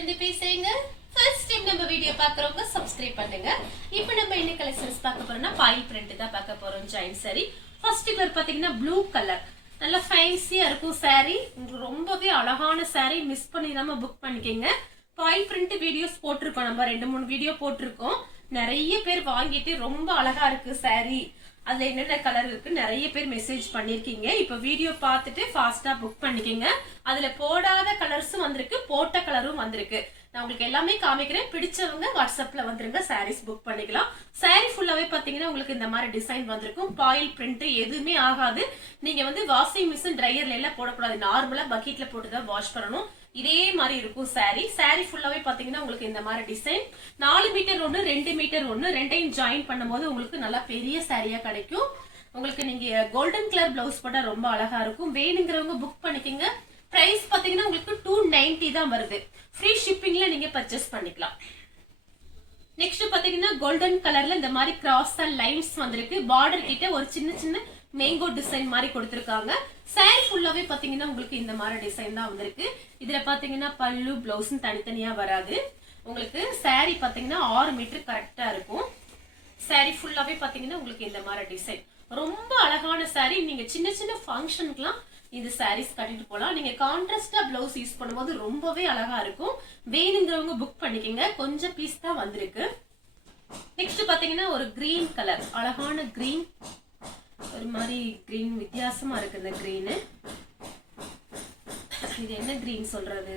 இருந்து பேசுறீங்க. First time நம்ம வீடியோ பார்க்கறவங்க சப்ஸ்கிரைப் பண்ணுங்க. இப்போ நம்ம என்ன கலெக்ஷன்ஸ் பார்க்க போறோம்னா பாய் பிரிண்ட் தான் பார்க்க போறோம். ஜாயின் சாரி ஃபர்ஸ்ட் கலர் பாத்தீங்கன்னா ப்ளூ கலர், நல்ல ஃபேன்சியா இருக்கும் சாரி. ரொம்பவே அழகான சாரி, மிஸ் பண்ணிடாம புக் பண்ணிக்கங்க. பாய் பிரிண்ட் வீடியோஸ் போட்டிருக்கோம், நம்ம 2-3 வீடியோ போட்டிருக்கோம். நிறைய பேர் வாங்கிட்டு ரொம்ப அழகா இருக்கு சாரி, அதுல என்னென்ன கலர் இருக்கு நிறைய பேர் மெசேஜ் பண்ணிருக்கீங்க. இப்ப வீடியோ பார்த்துட்டு ஃபாஸ்டா புக் பண்ணிக்கங்க. அதுல போடாத கலர்ஸும் வந்திருக்கு, போட்ட கலரும் வந்திருக்கு. நான் உங்களுக்கு எல்லாமே காமிக்கிறேன். பிடிச்சவங்க வாட்ஸ்அப்ல வந்துருங்க, சாரீஸ் புக் பண்ணிக்கலாம். சாரி ஃபுல்லாவே பாத்தீங்கன்னா உங்களுக்கு இந்த மாதிரி டிசைன் வந்திருக்கும். பாயில் பிரிண்ட் எதுவுமே ஆகாது. நீங்க வாஷிங் மிஷின் ட்ரையர்ல எல்லாம் போடக்கூடாது, நார்மலா பக்கெட்ல போட்டுதான் வாஷ் பண்ணணும். இதே மாதிரி இருக்கும் சாரி. சாரி ஃபுல்லாவே பாத்தீங்கன்னா உங்களுக்கு இந்த மாதிரி டிசைன். 4 மீட்டர் ஒண்ணு, 2 மீட்டர் ஒண்ணு, ரெண்டையும் ஜாயின் பண்ணும்போது உங்களுக்கு நல்லா பெரிய சாரியா கிடைக்கும். உங்களுக்கு நீங்க கோல்டன் கலர் பிளவுஸ் போட்டா ரொம்ப அழகா இருக்கும். வேணுங்கிறவங்க புக் பண்ணிக்கங்க. பிரைஸ் பாத்தீங்கன்னா உங்களுக்கு 290 தான் வருது. ஃப்ரீ ஷிப்பிங்ல நீங்க பர்ச்சேஸ் பண்ணிக்கலாம். நெக்ஸ்ட் பாத்தீங்கன்னா கோல்டன் கலர்ல இந்த மாதிரி கிராஸ் லைன்ஸ் வந்திருக்கு. பார்டர் கிட்ட ஒரு சின்ன சின்ன மேங்கோ டிசைன் மாதிரி கொடுத்திருக்காங்க. சாரி ஃபுல்லாவே பாத்தீங்கன்னா உங்களுக்கு இந்த மாதிரி டிசைன் தான் வந்திருக்கு. இதுல பாத்தீங்கன்னா பல்லு பிளவுஸ் தனித்தனியா வராது. உங்களுக்கு சாரி பாத்தீங்கன்னா 6 மீட்டர் கரெக்டா இருக்கும். சாரி ஃபுல்லாவே பாத்தீங்கன்னா உங்களுக்கு இந்த மாதிரி டிசைன் ரொம்ப அழகான சாரி. நீங்க சின்ன சின்ன ஃபங்க்ஷனுக்குலாம் இந்த சாரீஸ் கட்டிட்டு போலாம். நீங்க கான்ட்ராஸ்டா பிளவுஸ் யூஸ் பண்ணும்போது ரொம்பவே அழகா இருக்கும். வேணுங்கிறவங்க புக் பண்ணிக்கங்க. கொஞ்சம் பீஸ் தான் வந்திருக்கு. நெக்ஸ்ட் பாத்தீங்கன்னா ஒரு கிரீன் கலர், அழகான கிரீன், ஒரு மாதிரி கிரீன் வித்தியாசமா இருக்கு. இந்த கிரீன் இது என்ன கிரீன் சொல்றது,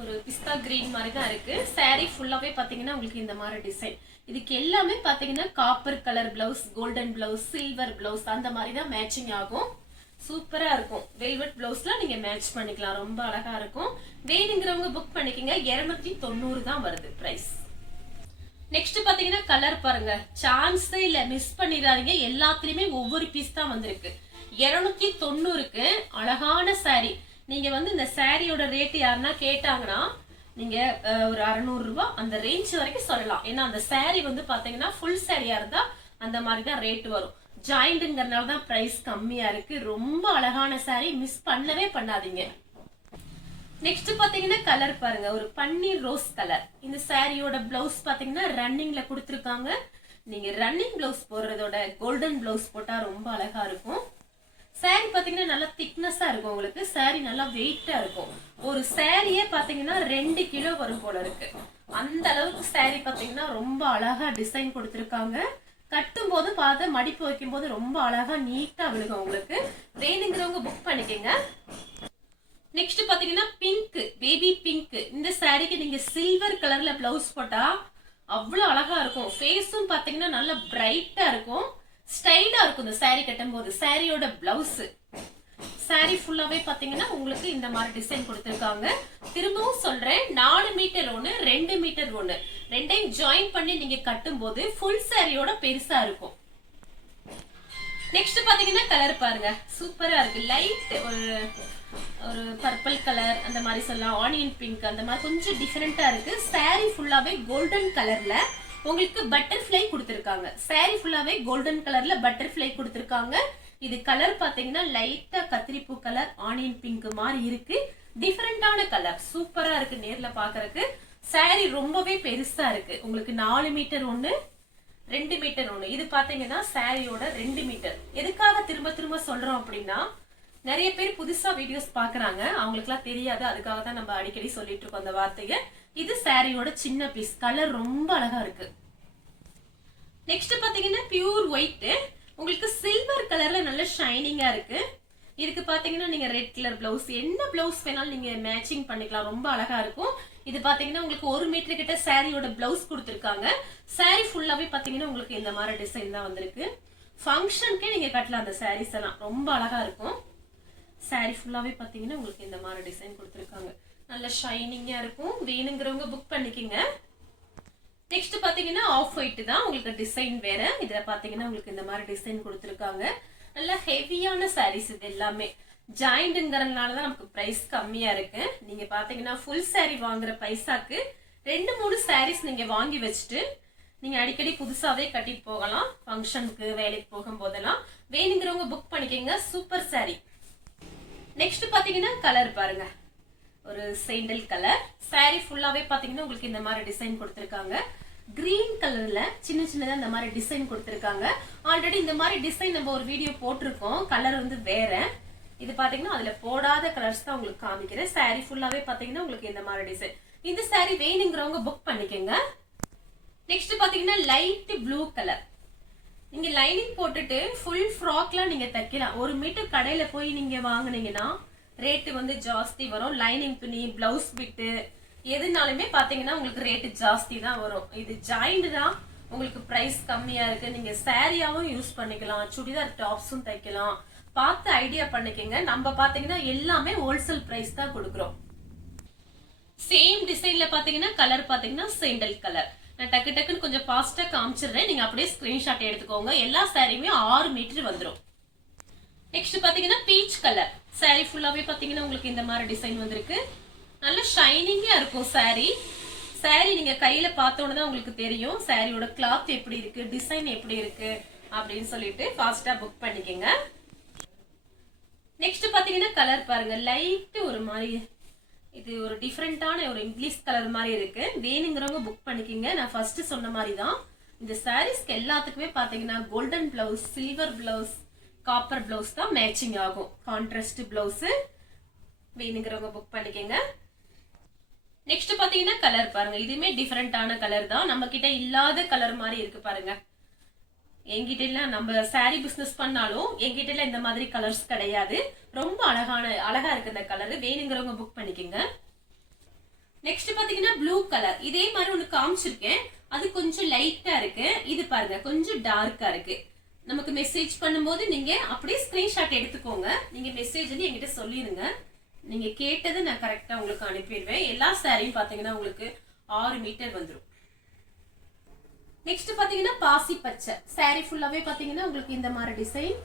ஒரு பிஸ்தா கிரீன் மாதிரி தான் இருக்கு. சாரி ஃபுல்லாவே பாத்தீங்கன்னா உங்களுக்கு இந்த மாதிரி டிசைன். இதுக்கு எல்லாமே பாத்தீங்கன்னா copper colour blouse, golden blouse, silver blouse அந்த மாதிரி தான் மேட்சிங் ஆகும். சூப்பரா இருக்கும். வெல்வெட் பிளவுஸ்ல நீங்க மேட்ச் பண்ணிக்கலாம், ரொம்ப அழகா இருக்கும். வேணுங்கிறவங்க புக் பண்ணிக்கங்க. 290 தான் வருது பிரைஸ். நெக்ஸ்ட் பாத்தீங்கன்னா கலர் பாருங்க, சான்ஸே இல்ல, மிஸ் பண்ணிடாதீங்க. எல்லாத்துலயுமே ஒவ்வொரு பீஸ் தான் வந்திருக்கு. 290க்கு அழகான சாரி. நீங்க இந்த சாரியோட ரேட் யாருன்னா கேட்டாங்கன்னா நீங்க ஒரு 600 ரூபாய் அந்த ரேஞ்ச் வரைக்கும் சொல்லலாம். ஏன்னா அந்த சாரி பாத்தீங்கன்னா ஃபுல் சாரியா இருந்தா அந்த மாதிரி தான் ரேட் வரும். ஜாயிண்ட்ங்கறனால தான் பிரைஸ் கம்மியா இருக்கு. ரொம்ப அழகான சாரி, மிஸ் பண்ணவே பண்ணாதீங்க. நெக்ஸ்ட் பாத்தீங்கன்னா கலர் பாருங்க, ஒரு பன்னீர் ரோஸ் கலர். இந்த சாரியோட பிளவுஸ் பாத்தீங்கன்னா ரன்னிங்ல கொடுத்திருக்காங்க. நீங்க ரன்னிங் பிளவுஸ் போடுறதோட கோல்டன் பிளவுஸ் போட்டா ரொம்ப அழகா இருக்கும். சாரி பாத்தீங்கன்னா நல்லா திக்னஸா இருக்கும். உங்களுக்கு சாரி நல்லா வெயிட்டா இருக்கும். ஒரு சாரியே பாத்தீங்கன்னா 2 கிலோ வரும் போல இருக்கு. அந்த அளவுக்கு சாரி பாத்தீங்கன்னா ரொம்ப அழகா டிசைன் கொடுத்திருக்காங்க. கட்டும் போது பார்த்து மடிப்பு வைக்கும் போது ரொம்ப அழகா நீட்டா விழுகும். உங்களுக்கு வேணுங்கிறவங்க புக் பண்ணிக்கங்க. நெக்ஸ்ட் பாத்தீங்கன்னா பிங்க், பேபி பிங்க். இந்த சாரிக்கு நீங்க சில்வர் கலர்ல பிளவுஸ் போட்டா அவ்வளவு அழகா இருக்கும். ஃபேஸும் பாத்தீங்கன்னா நல்லா பிரைட்டா இருக்கும், ஸ்டைலா இருக்கும். இந்த சாரி கட்டும் போது சாரியோட பிளவுஸ், சாரி ஃபுல்லாவே பாத்தீங்கன்னா உங்களுக்கு இந்த மாதிரி டிசைன் கொடுத்திருக்காங்க. திரும்பவும் சொல்றேன், 4 மீட்டர் ஒண்ணு, 2 மீட்டர் ஒண்ணு, ரெண்டையும் ஜாயின் பண்ணி நீங்க கட்டும் போது ஃபுல் சாரியோட பெருசா இருக்கும். நெக்ஸ்ட் பாத்தீங்கன்னா கலர் பாருங்க, சூப்பரா இருக்கு. லைட் ஒரு பர்பிள் கலர் அந்த மாதிரி சொல்லலாம், ஆனியன் பிங்க் அந்த மாதிரி கொஞ்சம் டிஃபரெண்டா இருக்கு. சாரி ஃபுல்லாவே கோல்டன் கலர்ல உங்களுக்கு பட்டர்ஃப்ளை கொடுத்திருக்காங்க. சாரி ஃபுல்லாவே கோல்டன் கலர்ல பட்டர்ஃப்ளை கொடுத்திருக்காங்க. இது கலர் பாத்தீங்கன்னா லைட்டா கத்திரிப்பூ கலர், ஆனியன் பிங்க் மாதிரி இருக்கு. டிஃபரெண்டான கலர், சூப்பரா இருக்கு நேர்ல பாக்குறதுக்கு. சாரி ரொம்பவே பெருசா இருக்கு. உங்களுக்கு 4 மீட்டர் ஒண்ணு, 2 மீட்டர் ஒண்ணு. இது பாத்தீங்கன்னா சாரியோட 2 மீட்டர். எதுக்காக திரும்ப திரும்ப சொல்றோம் அப்படின்னா, நிறைய பேர் புதுசா வீடியோஸ் பாக்குறாங்க, அவங்களுக்கு எல்லாம் தெரியாது. அதுக்காக தான் நம்ம அடிக்கடி சொல்லிட்டு இருக்கோம் அந்த வார்த்தையை. இது சாரியோட சின்ன பீஸ். கலர் ரொம்ப அழகா இருக்கு. நெக்ஸ்ட் பாத்தீங்கன்னா பியூர் ஒயிட், உங்களுக்கு சில்வர் கலர்ல நல்ல ஷைனிங்கா இருக்கு. இதுக்கு பாத்தீங்கன்னா நீங்க ரெட் கலர் பிளவுஸ், என்ன பிளவுஸ் வேணாலும் நீங்க மேட்சிங் பண்ணிக்கலாம், ரொம்ப அழகா இருக்கும். இது பாத்தீங்கன்னா உங்களுக்கு 1 மீட்டர் கிட்ட சாரியோட பிளவுஸ் கொடுத்திருக்காங்க. சாரி ஃபுல்லாவே பாத்தீங்கன்னா உங்களுக்கு இந்த மாதிரி டிசைன் தான் வந்திருக்கு. ஃபங்க்ஷனுக்கே நீங்க கட்டலாம் அந்த சாரீஸ் எல்லாம், ரொம்ப அழகா இருக்கும். சாரி ஃபுல்லாவே பாத்தீங்கன்னா உங்களுக்கு இந்த மாதிரி டிசைன் கொடுத்திருக்காங்க. நல்ல ஷைனிங்கா இருக்கும். வேணுங்கிறவங்க புக் பண்ணிக்கங்க. நெக்ஸ்ட் பாத்தீங்கன்னா ஆஃப் ஒயிட் தான், உங்களுக்கு டிசைன் வேற. இதுல பாத்தீங்கன்னா உங்களுக்கு இந்த மாதிரி டிசைன் கொடுத்திருக்காங்க. நல்ல ஹெவியான சாரீஸ் இது எல்லாமே. ஜாயிண்ட்ங்கறதுனாலதான் நமக்கு பிரைஸ் கம்மியா இருக்கு. நீங்க பாத்தீங்கன்னா ஃபுல் சாரி வாங்குற பைசாக்கு 2-3 சாரீஸ் நீங்க வாங்கி வச்சுட்டு நீங்க அடிக்கடி புதுசாவே கட்டிட்டு போகலாம். ஃபங்க்ஷனுக்கு, வேலைக்கு போகும் போதெல்லாம். வேணுங்கிறவங்க புக் பண்ணிக்கங்க. Super sorry. நெக்ஸ்ட் பாத்தீங்கன்னா கலர் பாருங்க, ஒரு சேண்டல் கலர். saree ஃபுல்லாவே பாத்தீங்கன்னா உங்களுக்கு இந்த மாதிரி டிசைன் கொடுத்திருக்காங்க. கிரீன் கலர்ல சின்ன சின்னதா இந்த மாதிரி டிசைன் கொடுத்திருக்காங்க. ஆல்ரெடி இந்த மாதிரி டிசைன் நம்ம ஒரு வீடியோ போட்டிருக்கோம். கலர் வந்து வேற. இது பாத்தீங்கன்னா அதுல போடாத கலர்ஸ் தான் உங்களுக்கு காமிக்கிறேன். saree ஃபுல்லாவே பாத்தீங்கன்னா உங்களுக்கு இந்த மாதிரி டிசைன். இந்த saree வேணுங்கிறவங்க புக் பண்ணிக்கோங்க. நெக்ஸ்ட் பாத்தீங்கன்னா லைட் ப்ளூ கலர். நீங்க லைனிங் போட்டுட்டு ஃபுல் ஃப்ராக்லாம் நீங்க தைக்கலாம். ஒரு மீட்டர் கடையில போய் நீங்க வாங்குனீங்கன்னா ரேட் வந்து ஜாஸ்தி வரும். லைனிங் துணி, பிளவுஸ் பிட்டு எதுனாலுமே பாத்தீங்கன்னா உங்களுக்கு ரேட் ஜாஸ்தி தான் வரும். இது ஜாயிண்ட் தான், உங்களுக்கு பிரைஸ் கம்மியா இருக்கு. நீங்க சாரியாவும் யூஸ் பண்ணிக்கலாம், சுடிதார் டாப்ஸும் தைக்கலாம். பார்த்து ஐடியா பண்ணிக்கங்க. நம்ம பாத்தீங்கன்னா எல்லாமே ஹோல்சேல் பிரைஸ் தான் கொடுக்குறோம். சேம் டிசைன்ல பாத்தீங்கன்னா கலர் பாத்தீங்கன்னா சேண்டல் கலர். நான் டக்கு டக்குன்னு கொஞ்சம் ஃபாஸ்டா காமிச்சிடுறேன். நீங்க அப்படியே ஸ்கிரீன்ஷாட் எடுத்துக்கோங்க. எல்லா சாரியுமே 6 மீட்டர் வந்துடும். நெக்ஸ்ட் பாத்தீங்கன்னா பீச் கலர். சாரி ஃபுல்லாவே பாத்தீங்கன்னா உங்களுக்கு இந்த மாதிரி டிசைன் வந்திருக்கு. நல்ல ஷைனிங்கா இருக்கும் சாரி. சாரி நீங்க கையில பார்த்தோன்னு தான் உங்களுக்கு தெரியும் சாரியோட கிளாத் எப்படி இருக்கு, டிசைன் எப்படி இருக்கு அப்படின்னு சொல்லிட்டு ஃபாஸ்டா புக் பண்ணிக்கங்க. நெக்ஸ்ட் பாத்தீங்கன்னா கலர் பாருங்க, லைட் ஒரு மாதிரி, இது ஒரு டிஃபரெண்டான ஒரு இங்கிலீஷ் கலர் மாதிரி இருக்கு. வேணுங்கிறவங்க புக் பண்ணிக்கங்க. நான் ஃபர்ஸ்ட் சொன்ன மாதிரி தான் இந்த சாரீஸ்க்கு எல்லாத்துக்குமே பாத்தீங்கன்னா golden blouse, silver blouse, copper blouse தான் மேட்சிங் ஆகும். கான்ட்ராஸ்ட் பிளவுஸ் வேணுங்கிறவங்க புக் பண்ணிக்கங்க. நெக்ஸ்ட் பாத்தீங்கன்னா கலர் பாருங்க, இதுமே டிஃபரெண்டான கலர் தான். நம்ம கிட்ட இல்லாத கலர் மாதிரி இருக்கு பாருங்க. என்கிட்ட எல்லாம் நம்ம சாரி பிசினஸ் பண்ணாலும் என்கிட்ட எல்லாம் இந்த மாதிரி கலர்ஸ் கிடையாது. ரொம்ப அழகா இருக்கு இந்த கலர். வேணுங்கிறவங்க புக் பண்ணிக்கங்க. நெக்ஸ்ட் பாத்தீங்கன்னா ப்ளூ கலர். இதே மாதிரி ஒண்ணு காமிச்சிருக்கேன், அது கொஞ்சம் லைட்டா இருக்கு. இது பாருங்க கொஞ்சம் டார்க்கா இருக்கு. நமக்கு மெசேஜ் பண்ணும்போது நீங்க அப்படியே ஸ்கிரீன்ஷாட் எடுத்துக்கோங்க. நீங்க மெசேஜ் என்கிட்ட சொல்லிருங்க. நீங்க கேட்டது நான் கரெக்டா உங்களுக்கு அனுப்பிடுவேன். எல்லா சாரியும் பாத்தீங்கன்னா உங்களுக்கு 6 மீட்டர் வந்துடும். நெக்ஸ்ட் பாத்தீங்கன்னா பாசி பச்சை. சாரி ஃபுல்லாவே பாத்தீங்கன்னா உங்களுக்கு இந்த மாதிரி டிசைன்.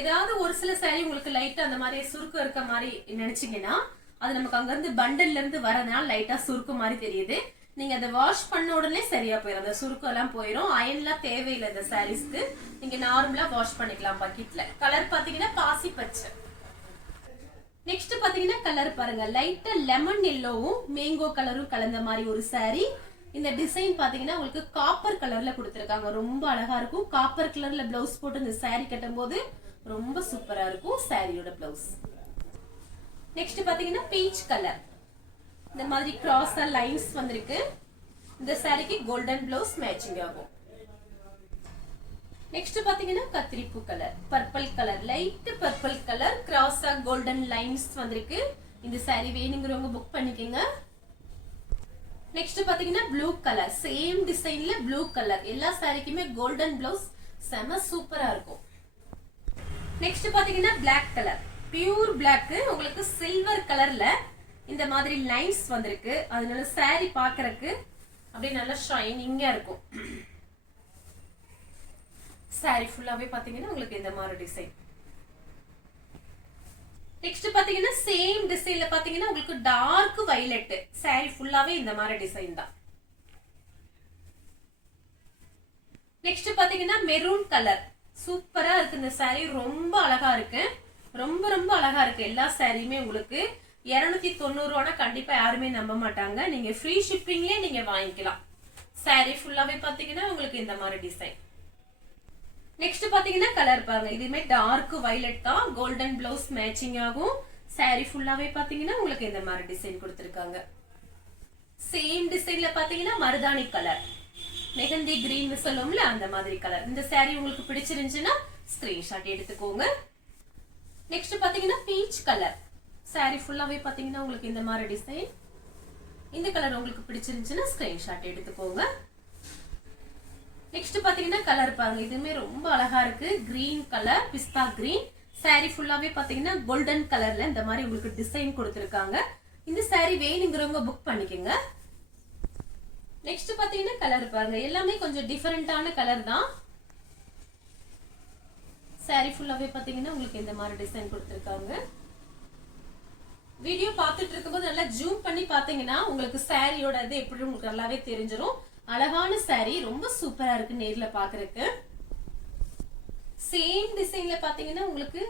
ஏதாவது ஒரு சில சாரி உங்களுக்கு லைட்டா அந்த மாதிரி சுருக்கம் இருக்க மாதிரி நினைச்சீங்கன்னா அது நமக்கு அங்க இருந்து பண்டல்ல இருந்து வரதுனால லைட்டா சுருக்கம் மாதிரி தெரியுது. நீங்க அதை வாஷ் பண்ண உடனே சரியா போயிடும். அந்த சுருக்கம் எல்லாம் போயிடும். அயன்லாம் தேவையில்லை இந்த சாரீஸ்க்கு. நீங்க நார்மலா வாஷ் பண்ணிக்கலாம் பக்கெட்ல. கலர் பாத்தீங்கன்னா பாசி பச்சை. நெக்ஸ்ட் பாத்தீங்கன்னா கலர் பாருங்க, லைட்டா லெமன் எல்லோவும் மேங்கோ கலரும் கலந்த மாதிரி ஒரு சாரி. இந்த டிசைன் பாத்தீங்கன்னா உங்களுக்கு காப்பர் கலர்ல கொடுத்திருக்காங்க. ரொம்ப அழகா இருக்கும். காப்பர் கலர்ல பிளவுஸ் போட்டு இந்த சாரி கட்டும் போது ரொம்ப சூப்பரா இருக்கும் சாரியோட பிளவுஸ். நெக்ஸ்ட் பாத்தீங்கன்னா பீச் கலர். இந்த மாதிரி கிராஸா லைன்ஸ் வந்திருக்கு. இந்த சாரிக்கு கோல்டன் பிளவுஸ் மேட்சிங் ஆகும். நெக்ஸ்ட் பாத்தீங்கன்னா கத்திரிப்பூ colour, purple colour, light purple colour, கிராஸா கோல்டன் லைன்ஸ் வந்திருக்கு. இந்த சாரி வேணுங்கிறவங்க புக் பண்ணிக்கோங்க. நெக்ஸ்ட் பாத்தீங்கன்னா ப்ளூ கலர். சேம் டிசைன்ல ப்ளூ கலர். எல்லா சாரிக்குமே கோல்டன் பிளவுஸ் செம சூப்பரா இருக்கும். நெக்ஸ்ட் பாத்தீங்கன்னா பிளாக் கலர், பியூர் பிளாக். உங்களுக்கு சில்வர் கலர்ல இந்த மாதிரி லைன்ஸ் வந்திருக்கு. அதனால சாரி பாக்குறதுக்கு அப்படியே நல்லா ஷைனிங்கா இருக்கும். சாரி ஃபுல்லாவே பாத்தீங்கன்னா உங்களுக்கு இந்த மாதிரி டிசைன். நெக்ஸ்ட் பாத்தீங்கன்னா சேம் டிசைன்ல பாத்தீங்கன்னா உங்களுக்கு டார்க் வயலட். சாரி ஃபுல்லாவே இந்த மாதிரி டிசைன் தான். நெக்ஸ்ட் பாத்தீங்கன்னா மெரூன் கலர். சூப்பரா இருக்கு இந்த சாரி. ரொம்ப அழகா இருக்கு. ரொம்ப ரொம்ப அழகா இருக்கு. எல்லா சாரியுமே உங்களுக்கு 290 ரூபானா கண்டிப்பா யாருமே நம்ப மாட்டாங்க. நீங்க ஃப்ரீ ஷிப்பிங்லயே நீங்க வாங்கிக்கலாம். சாரி ஃபுல்லாவே பாத்தீங்கன்னா உங்களுக்கு இந்த மாதிரி டிசைன். நெக்ஸ்ட் பாத்தீங்கன்னா கலர் பாருங்க, இதுமே டார்க் வயலட் தான். கோல்டன் பிளவுஸ் மேட்சிங் ஆகும். சாரி ஃபுல்லாவே பாத்தீங்கன்னா உங்களுக்கு இந்த மாதிரி டிசைன் கொடுத்திருக்காங்க. சேம் டிசைன்ல பாத்தீங்கன்னா மருதாணி கலர், மெஹந்தி கிரீன் சொல்லுவோம்ல அந்த மாதிரி கலர். இந்த சாரி உங்களுக்கு பிடிச்சிருந்துச்சுன்னா ஸ்கிரீன்ஷாட் எடுத்துக்கோங்க. நெக்ஸ்ட் பாத்தீங்கன்னா பீச் கலர். சாரி ஃபுல்லாவே பாத்தீங்கன்னா உங்களுக்கு இந்த மாதிரி டிசைன். இந்த கலர் உங்களுக்கு பிடிச்சிருந்துச்சுன்னா ஸ்கிரீன்ஷாட் எடுத்துக்கோங்க. நெக்ஸ்ட் பாத்தீங்கன்னா கலர் பாருங்க, இதுமே ரொம்ப அழகா இருக்கு. கிரீன் கலர், பிஸ்தா கிரீன். சாரி ஃபுல்லாவே பாத்தீங்கன்னா கோல்டன் கலர்ல இந்த மாதிரி உங்களுக்கு டிசைன் கொடுத்திருக்காங்க. இந்த சாரி வேணுங்கிறவங்க புக் பண்ணிக்கோங்க. நெக்ஸ்ட் பாத்தீங்கன்னா கலர் பாருங்க, எல்லாமே கொஞ்சம் டிஃபரெண்டான கலர் தான். சாரி ஃபுல்லாவே பாத்தீங்கன்னா உங்களுக்கு இந்த மாதிரி டிசைன் கொடுத்திருக்காங்க. வீடியோ பார்த்துட்டு இருக்கும்போது நல்லா ஜூம் பண்ணி பாத்தீங்கன்னா உங்களுக்கு சாரியோட இது எப்படி உங்களுக்கு நல்லாவே தெரிஞ்சிடும். அழகான சாரி, ரொம்ப சூப்பரா இருக்கு நேர்ல பாக்குறதுக்கு. சேம் டிசைன் டிசைன்ல பாத்தீங்கன்னா உங்களுக்கு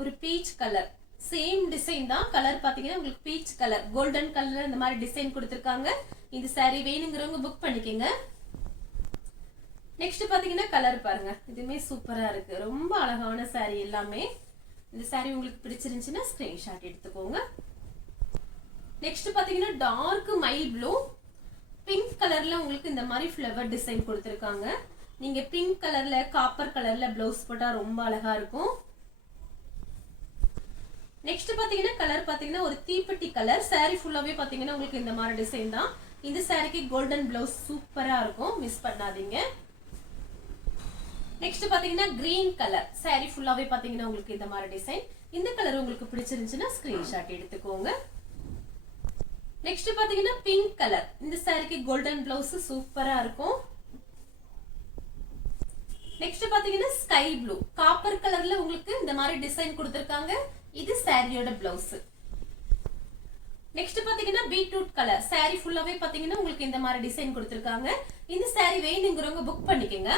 ஒரு பீச் கலர், சேம் டிசைன் தான். கலர் பாத்தீங்கன்னா உங்களுக்கு பீச் கலர், கோல்டன் கலர் இந்த மாதிரி டிசைன் கொடுத்திருக்காங்க. இந்த saree வேணுங்கிறவங்க புக் பண்ணிக்கங்க. நெக்ஸ்ட் பாத்தீங்கன்னா கலர் பாருங்க, இதுமே சூப்பரா இருக்கு. ரொம்ப அழகான saree எல்லாமே. இந்த saree உங்களுக்கு பிடிச்சிருந்துச்சுன்னா ஸ்கிரீன்ஷாட் எடுத்துக்கோங்க. நெக்ஸ்ட் பாத்தீங்கன்னா டார்க் மைல் ப்ளூ, பிங்க் கலர்ல உங்களுக்கு இந்த மாதிரி ஃப்ளவர் டிசைன் கொடுத்திருக்காங்க. நீங்க பிங்க் கலர்ல காப்பர் கலர்ல பிளவுஸ் போட்டா ரொம்ப அழகா இருக்கும். நெக்ஸ்ட் பாத்தீங்கன்னா கலர் பாத்தீங்கன்னா ஒரு தீப்பெட்டி கலர். saree ஃபுல்லாவே பாத்தீங்கன்னா உங்களுக்கு இந்த மாதிரி டிசைன் தான். இந்த சாரிக்கு கோல்டன் பிளவுஸ் சூப்பரா இருக்கும், மிஸ் பண்ணாதீங்க. நெக்ஸ்ட் பாத்தீங்கன்னா கிரீன் கலர். saree ஃபுல்லாவே பாத்தீங்கன்னா உங்களுக்கு இந்த மாதிரி டிசைன். இந்த கலர் உங்களுக்கு பிடிச்சிருந்துச்சுன்னா ஸ்கிரீன்ஷாட் எடுத்துக்கோங்க. நெக்ஸ்ட் பாத்தீங்கன்னா பிங்க் கலர். இந்த சாரிக்கு கோல்டன் பிளவுஸ் சூப்பரா இருக்கும். நெக்ஸ்ட் பாத்தீங்கன்னா ஸ்கை ப்ளூ, காப்பர் கலர்ல உங்களுக்கு இந்த மாதிரி டிசைன் கொடுத்திருக்காங்க. இது சாரியோட பிளவுஸ். நெக்ஸ்ட் பாத்தீங்கன்னா பீட்ரூட் கலர். saree ஃபுல்லாவே பாத்தீங்கன்னா உங்களுக்கு இந்த மாதிரி டிசைன் கொடுத்திருக்காங்க. இந்த saree வேணுங்கிறவங்க புக் பண்ணிக்கங்க.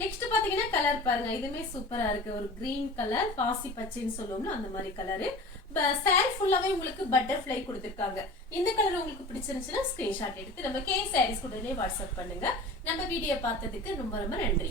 நெக்ஸ்ட் பாத்தீங்கன்னா கலர் பாருங்க, இதுமே சூப்பரா இருக்கு. ஒரு கிரீன் கலர், பாசி பச்சைன்னு சொல்லுவோம்ல அந்த மாதிரி கலரு. saree ஃபுல்லாவே உங்களுக்கு பட்டர்ஃப்ளை கொடுத்திருக்காங்க. இந்த கலர் உங்களுக்கு பிடிச்சிருந்துச்சுன்னா ஸ்கிரீன்ஷாட் எடுத்து நம்ம கே சாரீஸ் கூடவே வாட்ஸ்அப் பண்ணுங்க. நம்ம வீடியோ பார்த்ததுக்கு ரொம்ப ரொம்ப நன்றி.